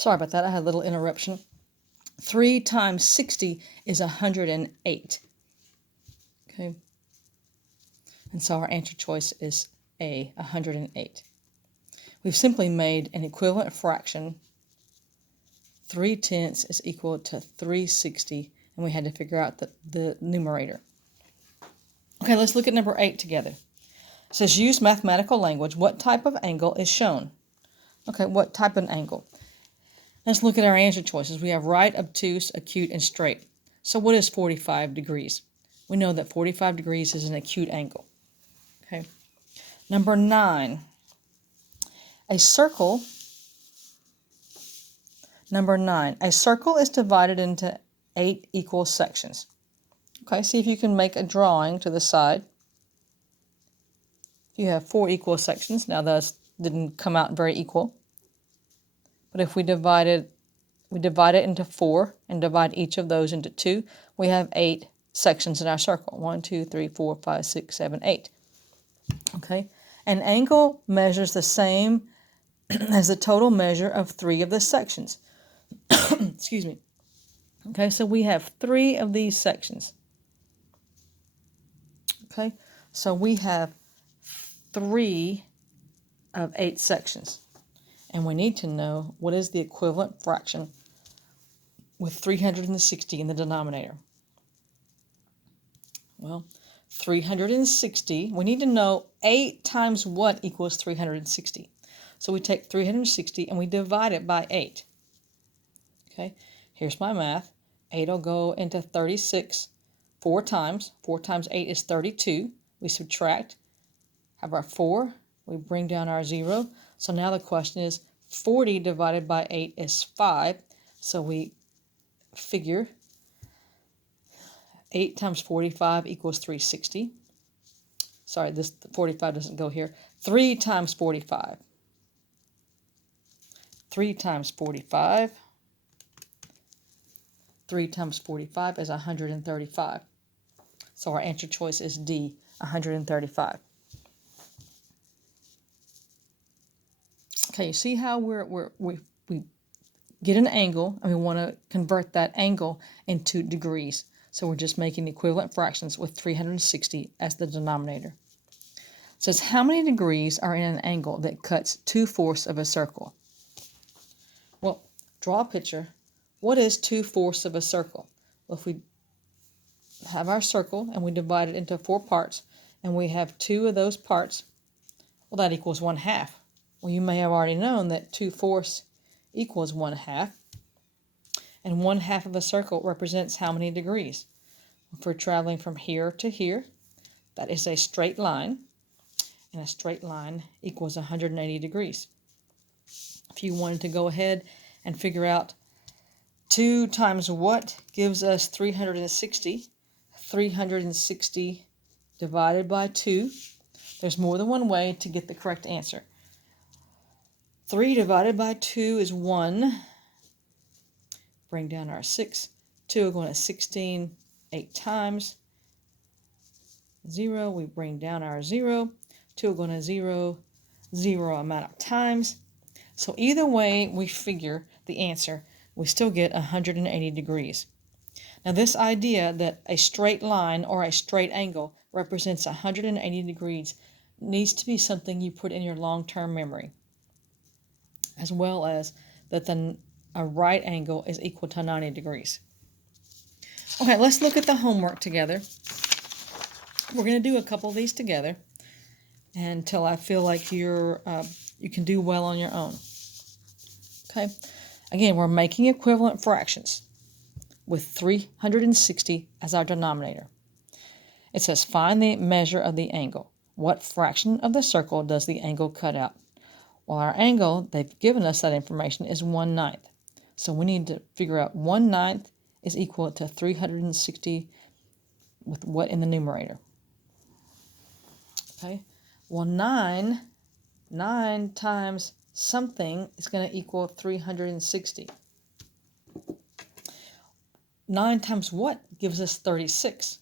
Sorry about that. I had a little interruption. 3 times 60 is 108. Okay. And so our answer choice is A, 108. We've simply made an equivalent fraction. 3/10 is equal to 360, and we had to figure out the numerator. Okay, let's look at number 8 together. It says, use mathematical language. What type of angle is shown? Okay, what type of angle? Let's look at our answer choices. We have right, obtuse, acute, and straight. So what is 45 degrees? We know that 45 degrees is an acute angle. Okay. Number 9. A circle. Number 9. A circle is divided into 8 equal sections. Okay, see if you can make a drawing to the side. You have 4 equal sections. Now those didn't come out very equal. But if we divide it into 4 and divide each of those into 2, we have 8 sections in our circle. 1, 2, 3, 4, 5, 6, 7, 8. Okay? An angle measures the same as the total measure of 3 of the sections. Excuse me. Okay, so we have 3 of these sections. Okay, so we have 3 of 8 sections. And we need to know what is the equivalent fraction with 360 in the denominator. Well, 360, we need to know 8 times what equals 360. So we take 360 and we divide it by 8. Okay, here's my math. 8 will go into 36 4 times. 4 times 8 is 32. We subtract. Have our 4. We bring down our 0. So now the question is 40 divided by 8 is 5. So we figure 8 times 45 equals 360. Sorry, this 45 doesn't go here. 3 times 45. 3 times 45. 3 times 45 is 135. So our answer choice is D, 135. Okay, you see how we get an angle and we want to convert that angle into degrees. So we're just making equivalent fractions with 360 as the denominator. It says, how many degrees are in an angle that cuts 2/4 of a circle? Well, draw a picture. What is 2/4 of a circle? Well, if we have our circle and we divide it into 4 parts and we have 2 of those parts, well, that equals 1/2. Well, you may have already known that 2/4 equals 1/2. And 1/2 of a circle represents how many degrees? If we're traveling from here to here, that is a straight line. And a straight line equals 180 degrees. If you wanted to go ahead and figure out 2 times what gives us 360, 360 divided by 2, there's more than one way to get the correct answer. 3 divided by 2 is 1. Bring down our 6. 2 are going to 16, 8 times. 0, we bring down our 0. 2 are going to 0, 0 amount of times. So either way we figure the answer, we still get 180 degrees. Now this idea that a straight line or a straight angle represents 180 degrees needs to be something you put in your long-term memory, as well as that a right angle is equal to 90 degrees. Okay, let's look at the homework together. We're going to do a couple of these together until I feel like you can do well on your own. Okay, again, we're making equivalent fractions with 360 as our denominator. It says, find the measure of the angle. What fraction of the circle does the angle cut out? Well, our angle, they've given us that information, is 1/9. So we need to figure out 1/9 is equal to 360 with what in the numerator. Okay, well, 9 times something is going to equal 360. 9 times what gives us 36?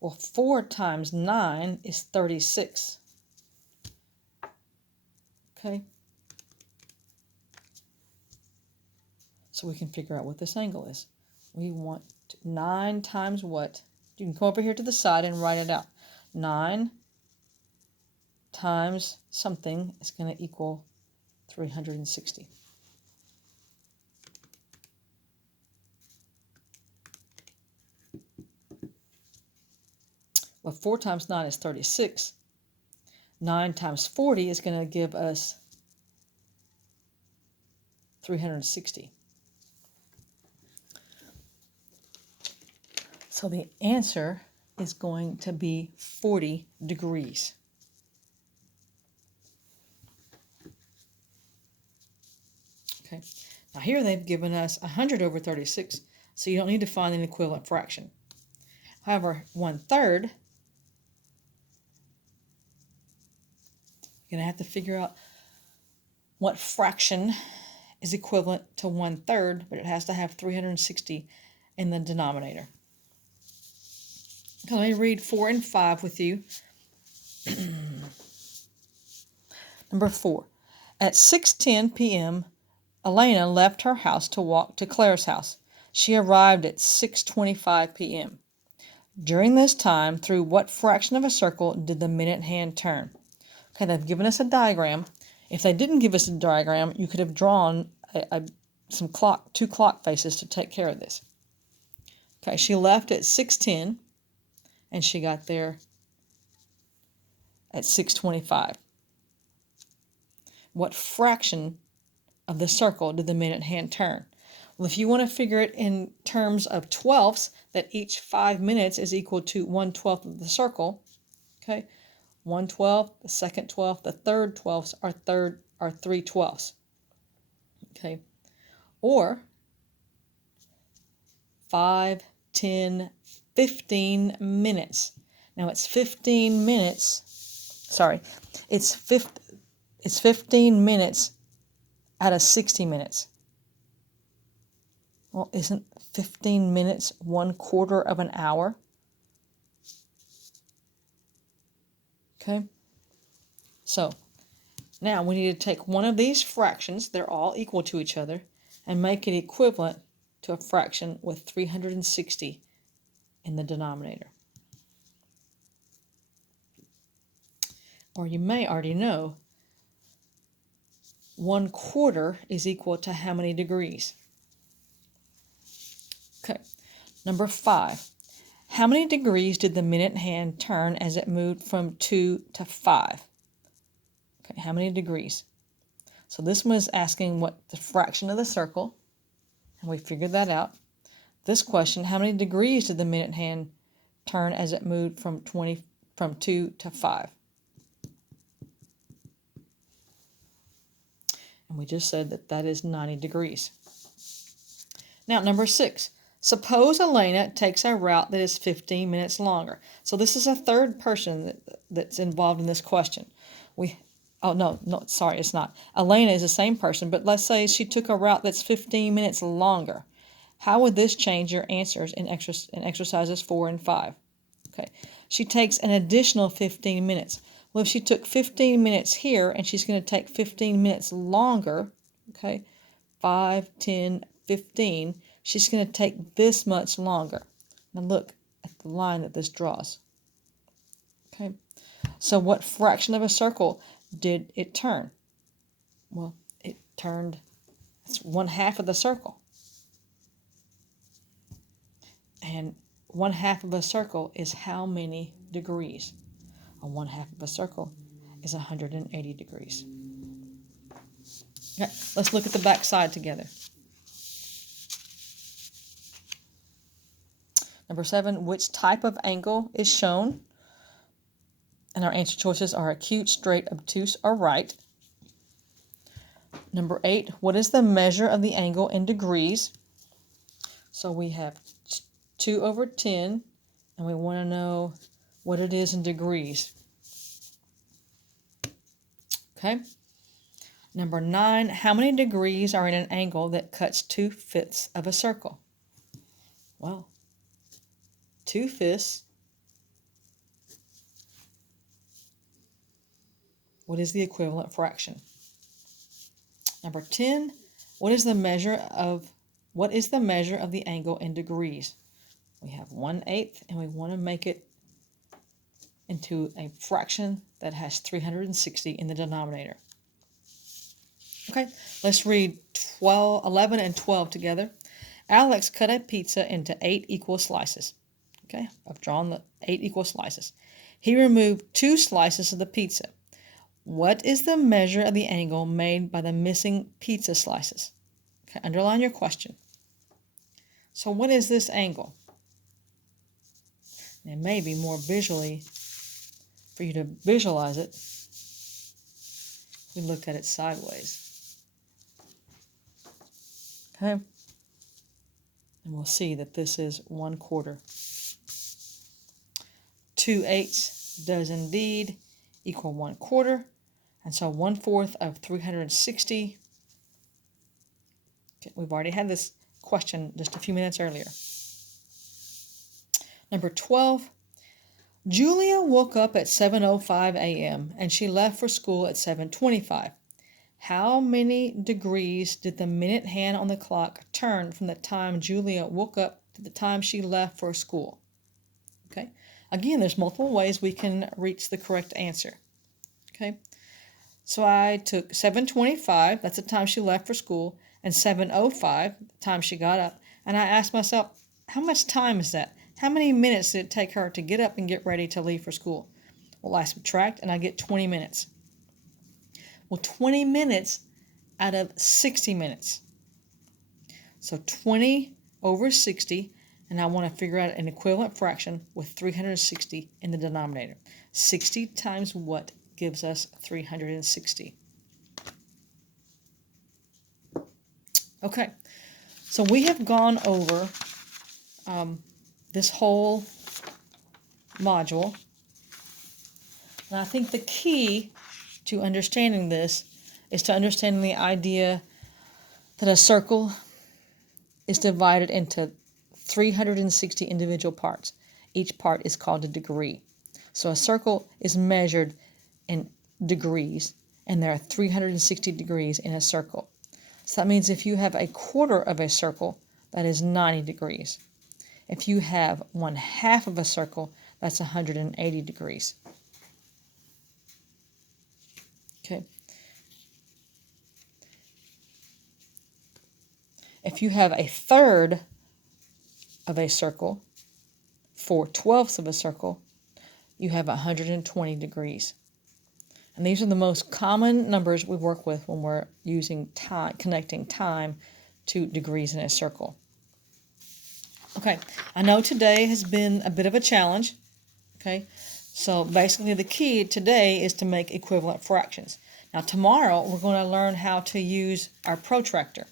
Well, 4 times 9 is 36. Okay. So we can figure out what this angle is. We want 9 times what? You can come over here to the side and write it out. 9 times something is going to equal 360. Well, 4 times 9 is 36. 9 times 40 is going to give us 360. So the answer is going to be 40 degrees. Okay. Now here they've given us 100 over 36, so you don't need to find an equivalent fraction. However, 1/3, you're going to have to figure out what fraction is equivalent to 1/3, but it has to have 360 in the denominator. Okay, let me read 4 and 5 with you. Number 4. At 6:10 p.m., Elena left her house to walk to Claire's house. She arrived at 6:25 p.m. During this time, through what fraction of a circle did the minute hand turn? Okay, they've given us a diagram. If they didn't give us a diagram, you could have drawn two clock faces to take care of this. Okay, she left at 6:10, and she got there at 6:25. What fraction of the circle did the minute hand turn? Well, if you want to figure it in terms of twelfths, that each 5 minutes is equal to 1/12 of the circle, okay? 1/12, the second 12th, the third 12ths are 3/12, okay? Or 5, 10, 15 minutes. Now it's 15 minutes. Sorry, it's 15 minutes out of 60 minutes. Well, isn't 15 minutes 1/4 of an hour? Okay. So now we need to take one of these fractions, they're all equal to each other, and make it equivalent to a fraction with 360 in the denominator. Or you may already know 1/4 is equal to how many degrees? Okay, number 5. How many degrees did the minute hand turn as it moved from 2 to 5? Okay, how many degrees? So this one is asking what the fraction of the circle, and we figured that out. This question, how many degrees did the minute hand turn as it moved from 2 to 5? And we just said that that is 90 degrees. Now, number 6. Suppose Elena takes a route that is 15 minutes longer. So this is a third person that's involved in this question. Sorry, it's not. Elena is the same person, but let's say she took a route that's 15 minutes longer. How would this change your answers in exercises 4 and 5? Okay, she takes an additional 15 minutes. Well, if she took 15 minutes here and she's going to take 15 minutes longer, okay, 5, 10, 15, she's going to take this much longer. Now look at the line that this draws. Okay, so what fraction of a circle did it turn? Well, it turned, it's 1/2 of the circle. And 1/2 of a circle is how many degrees? 1/2 of a circle is 180 degrees. Okay, let's look at the back side together. Number 7, which type of angle is shown? And our answer choices are acute, straight, obtuse, or right. Number 8, what is the measure of the angle in degrees? So we have 2 over 10, and we want to know what it is in degrees. Okay. Number 9, how many degrees are in an angle that cuts 2/5 of a circle? Well, 2/5. What is the equivalent fraction? Number 10, what is the measure of what is the measure of the angle in degrees? We have 1/8, and we want to make it into a fraction that has 360 in the denominator. Okay, let's read 11 and 12 together. Alex cut a pizza into 8 equal slices. Okay, I've drawn the 8 equal slices. He removed 2 slices of the pizza. What is the measure of the angle made by the missing pizza slices? Okay, underline your question. So what is this angle? And it may be more visually for you to visualize it. We look at it sideways. Okay, and we'll see that this is 1/4. 2/8 does indeed equal 1/4, and so 1/4 of 360. Okay, we've already had this question just a few minutes earlier. Number 12, Julia woke up at 7:05 a.m. and she left for school at 7:25. How many degrees did the minute hand on the clock turn from the time Julia woke up to the time she left for school? Okay. Again, there's multiple ways we can reach the correct answer. Okay. So I took 7:25, that's the time she left for school, and 7:05, the time she got up, and I asked myself, how much time is that? How many minutes did it take her to get up and get ready to leave for school? Well, I subtract and I get 20 minutes. Well, 20 minutes out of 60 minutes. So 20 over 60, and I want to figure out an equivalent fraction with 360 in the denominator. 60 times what gives us 360? Okay, so we have gone over this whole module, and I think the key to understanding this is to understanding the idea that a circle is divided into 360 individual parts. Each part is called a degree. So a circle is measured in degrees, and there are 360 degrees in a circle. So that means if you have 1/4 of a circle, that is 90 degrees. If you have 1/2 of a circle, that's 180 degrees. Okay. If you have 1/3 of a circle, 4/12 of a circle, you have 120 degrees. And these are the most common numbers we work with when we're using time, connecting time to degrees in a circle. Okay, I know today has been a bit of a challenge. Okay, so basically the key today is to make equivalent fractions. Now tomorrow we're going to learn how to use our protractor.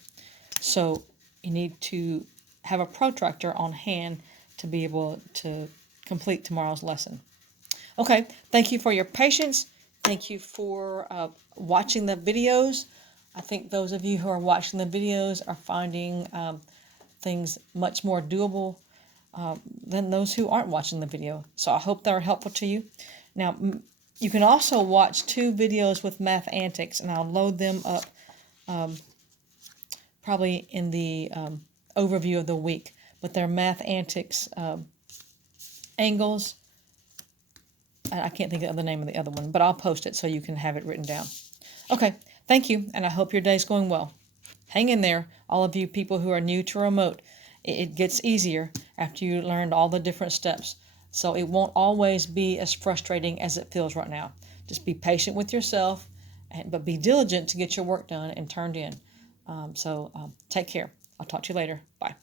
So you need to have a protractor on hand to be able to complete tomorrow's lesson. Okay, thank you for your patience. Thank you for watching the videos. I think those of you who are watching the videos are finding things much more doable than those who aren't watching the video. So I hope they're helpful to you. Now, you can also watch 2 videos with math antics, and I'll load them up probably in the overview of the week. But they're math antics angles. I can't think of the name of the other one, but I'll post it so you can have it written down. Okay, thank you, and I hope your day's going well. Hang in there, all of you people who are new to remote. It gets easier after you learned all the different steps. So it won't always be as frustrating as it feels right now. Just be patient with yourself, but be diligent to get your work done and turned in. Take care. I'll talk to you later. Bye.